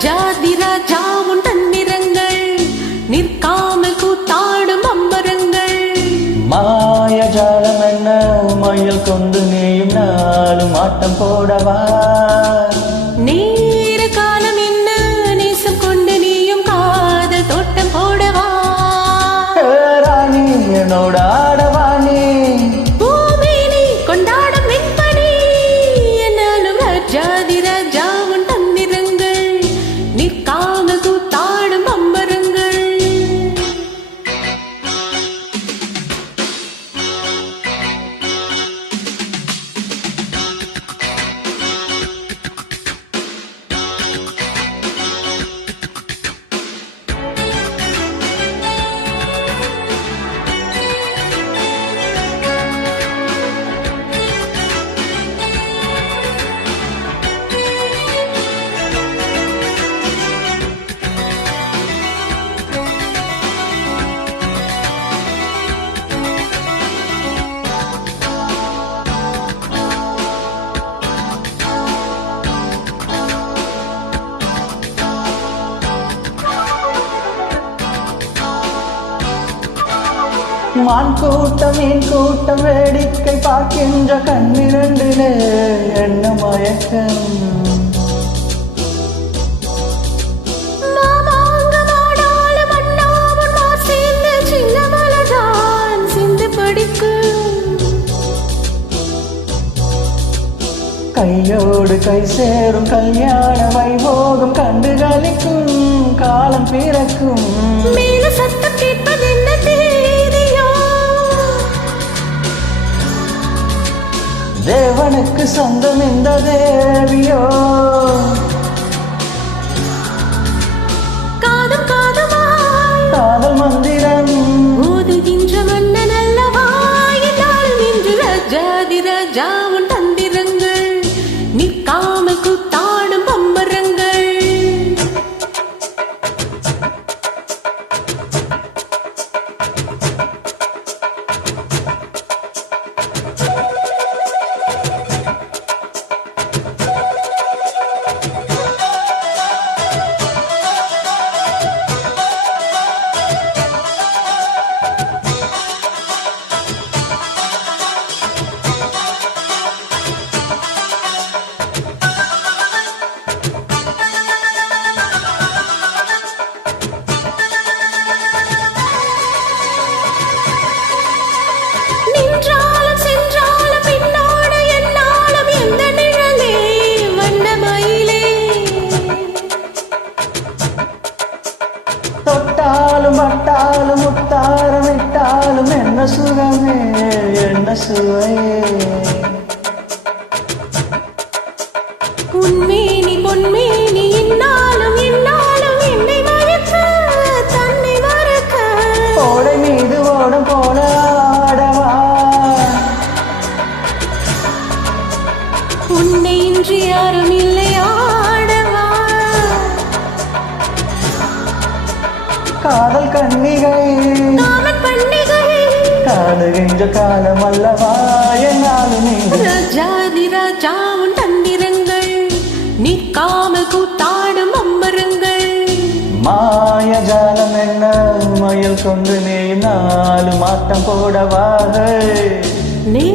ராஜாதி ராஜா உன் தந்திரங்கள் நிற்காமல் கூத்தாடும் அம்பரங்கள். மாயஜாலம் என்ன மயில் கொண்டு நீயும் நாளும் ஆட்டம் போடவா. நேர காலம் என்ன நேசம் கொண்டு நீயும் காதல் தோட்டம் போடவா. ராணி என்னோட ஆடவாணி பூமி நீ கொண்டாடும் வெண்பனி என்னாலும் ராஜாதி ராஜா உன் தந்திரங்கள் நிற்காமல் கூத்தாடும் அம்பரங்கள். மான் கூட்டம் மீன் கூட்டம் வேடிக்கை பார்க்கின்ற கண்ணிரண்டிலே என்ன மயக்கம். கையோடு கை சேரும் கல்யாண வைபோகம் கண்டு கலிக்கும் காலம் பிறக்கும். மேல சத்தம் கேட்பது என்ன தேதியோ தேவனுக்கு சொந்தம் இந்த தேவியோ. காதம் காதமாய் காதல் மந்திரம் ஓதுகின்ற மன்னன் அல்லவா என்னாலும் இன்று ராஜாதி ராஜா உன் தந்திரங்கள் நிற்காமல் கூத்தாடும் பம்பரங்கள். தொட்டாலும் பட்டாலும் முத்தாரம் இட்டாலும் என்ன சுகமே என்ன சுவையே. உன்மேனி பொன்மேனி இன்னாலும் இன்னாலும் என்னை மறக்க தன்னை மறக்க. ஓடை மீது ஓடம் போல ஆடவா உன்னை இன்றி யாரும் இல்லை ஆடவா. காதல் கண்ணிகை காமன் பண்டிகை காணுகின்ற காலம் அல்லவா என்னாலும் நீங்கள். ராஜாதி ராஜா உன் தந்திரங்கள் நிற்காமல் கூத்தாடும் அம்பரங்கள். மாயஜாலம் என்ன மயில் கொண்டு நீ நாளும் ஆட்டம் போடவா. நீ